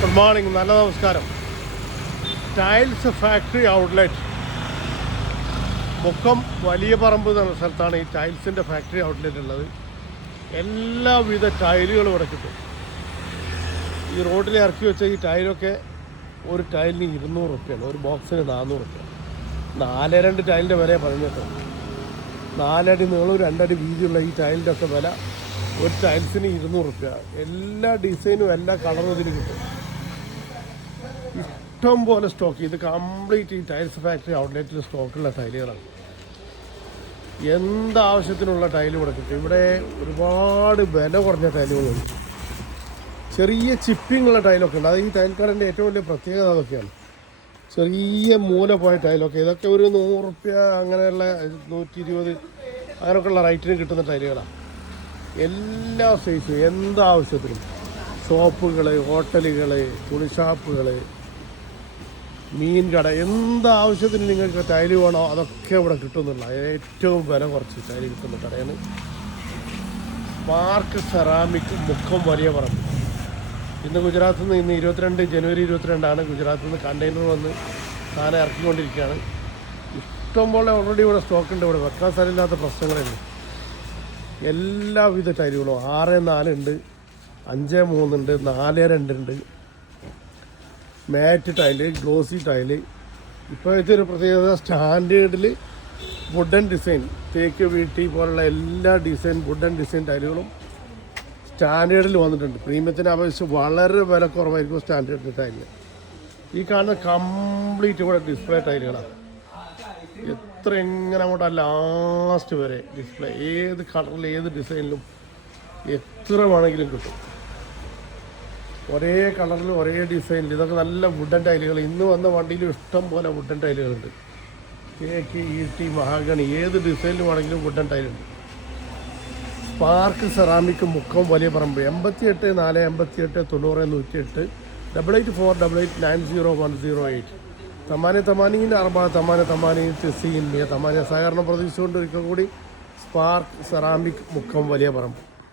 Good morning, നല്ല നമസ്കാരം. Tiles factory outlet Mukkam വലിയ പറമ്പ് എന്ന സ്ഥലത്താണ് ഈ ടൈൽസിൻ്റെ ഫാക്ടറി ഔട്ട്ലെറ്റ് ഉള്ളത്. എല്ലാവിധ ടൈലുകളും ഇവിടെ കിട്ടും. ഈ റോഡിൽ ഇറക്കി വെച്ച ഈ ടൈലൊക്കെ ഒരു ടൈലിന് 200 റുപ്യാണ്, ഒരു ബോക്സിന് 400 റുപ്യ. 4.2 ടൈലിൻ്റെ വില പറഞ്ഞിട്ട് 4 അടി നീളവും 2 അടി വീതിയുള്ള ഈ ടൈലിൻ്റെ ഒക്കെ വില ഒരു ടൈൽസിന് 200 റുപ്യ. എല്ലാ ഡിസൈനും എല്ലാ കളറും ഇതിന് കിട്ടും. ഇഷ്ടം പോലെ സ്റ്റോക്ക്. ഇത് കംപ്ലീറ്റ് ഈ ടൈൽസ് ഫാക്ടറി ഔട്ട്ലെറ്റിൽ സ്റ്റോക്കുള്ള ടൈലുകളാണ്. എന്താവശ്യത്തിനുള്ള ടൈല് ഇവിടെ കിട്ടും. ഇവിടെ ഒരുപാട് വില കുറഞ്ഞ ടൈലുകളുണ്ട്. ചെറിയ ചിപ്പിംഗ് ഉള്ള ടൈലൊക്കെ ഉണ്ട്. അത് ഈ ടൈൽ കടൻ്റെ ഏറ്റവും വലിയ പ്രത്യേകത അതൊക്കെയാണ്. ചെറിയ മൂല പോയ ടൈലൊക്കെ, ഇതൊക്കെ ഒരു 100 റുപ്യ അങ്ങനെയുള്ള 120 അങ്ങനെയൊക്കെയുള്ള റേറ്റിന് കിട്ടുന്ന ടൈലുകളാണ്. എല്ലാ സൈസും എന്താവശ്യത്തിനും ഷോപ്പുകൾ, ഹോട്ടലുകൾ, തുണിഷാപ്പുകൾ, മീൻ കട, എന്താവശ്യത്തിന് നിങ്ങൾക്ക് ടൈല് വേണോ അതൊക്കെ ഇവിടെ കിട്ടുന്നില്ല. ഏറ്റവും വില കുറച്ച് ടൈല് കിട്ടുന്ന കടയാണ് സ്പാർക്ക് സെറാമിക്, മുക്കം വലിയ പറമ്പ്. ഇന്ന് ഗുജറാത്തിൽ നിന്ന്, ഇന്ന് 22 ജനുവരി 22 ഗുജറാത്തിൽ നിന്ന് കണ്ടെയ്നർ വന്ന് സാധനം ഇറക്കിക്കൊണ്ടിരിക്കുകയാണ്. ഇഷ്ടംപോലെ ഓൾറെഡി ഇവിടെ സ്റ്റോക്കുണ്ട്. ഇവിടെ വെക്കാൻ സ്ഥലമില്ലാത്ത പ്രശ്നങ്ങളുണ്ട്. എല്ലാവിധ ടൈലുകളും 6x4 ഉണ്ട്, 5x3 ഉണ്ട്, 4x2 ഉണ്ട്, മാറ്റ് ടൈല്, ഗ്ലോസി ടൈല്. ഇപ്പോൾ ഇതൊരു പ്രത്യേകത, സ്റ്റാൻഡേർഡിൽ വുഡൻ ഡിസൈൻ, തേക്ക് വീട്ടി പോലുള്ള എല്ലാ ഡിസൈൻ വുഡൻ ഡിസൈൻ ടൈലുകളും സ്റ്റാൻഡേർഡിൽ വന്നിട്ടുണ്ട്. പ്രീമിയത്തിന് അപേക്ഷിച്ച് വളരെ വില കുറവായിരിക്കും സ്റ്റാൻഡേർഡ് ടൈലിന്. ഈ കാണുന്ന കംപ്ലീറ്റ് ഇവിടെ ഡിസ്പ്ലേ ടൈലുകളാണ്. എത്ര എങ്ങനെ അങ്ങോട്ട് ലാസ്റ്റ് വരെ ഡിസ്പ്ലേ, ഏത് കളറിൽ ഏത് ഡിസൈനിലും എത്ര വേണമെങ്കിലും കിട്ടും. ഒരേ കളറിൽ ഒരേ ഡിസൈനിൽ. ഇതൊക്കെ നല്ല വുഡൻ ടൈലുകൾ. ഇന്ന് വന്ന വണ്ടിയിൽ ഇഷ്ടം പോലെ വുഡൻ ടൈലുകളുണ്ട്. തേക്ക്, ഈട്ടി, മഹാഗണി, ഏത് ഡിസൈനിൽ വേണമെങ്കിലും വുഡൻ ടൈലുണ്ട്. സ്പാർക്ക് സെറാമിക്, മുക്കം വലിയ പറമ്പ്. 88 4 88 90 108 8848890108 88 സഹകരണം പ്രതീക്ഷിച്ചുകൊണ്ട് ഒരിക്കൽ കൂടി സ്പാർക്ക് സെറാമിക്, മുക്കം വലിയ പറമ്പ്.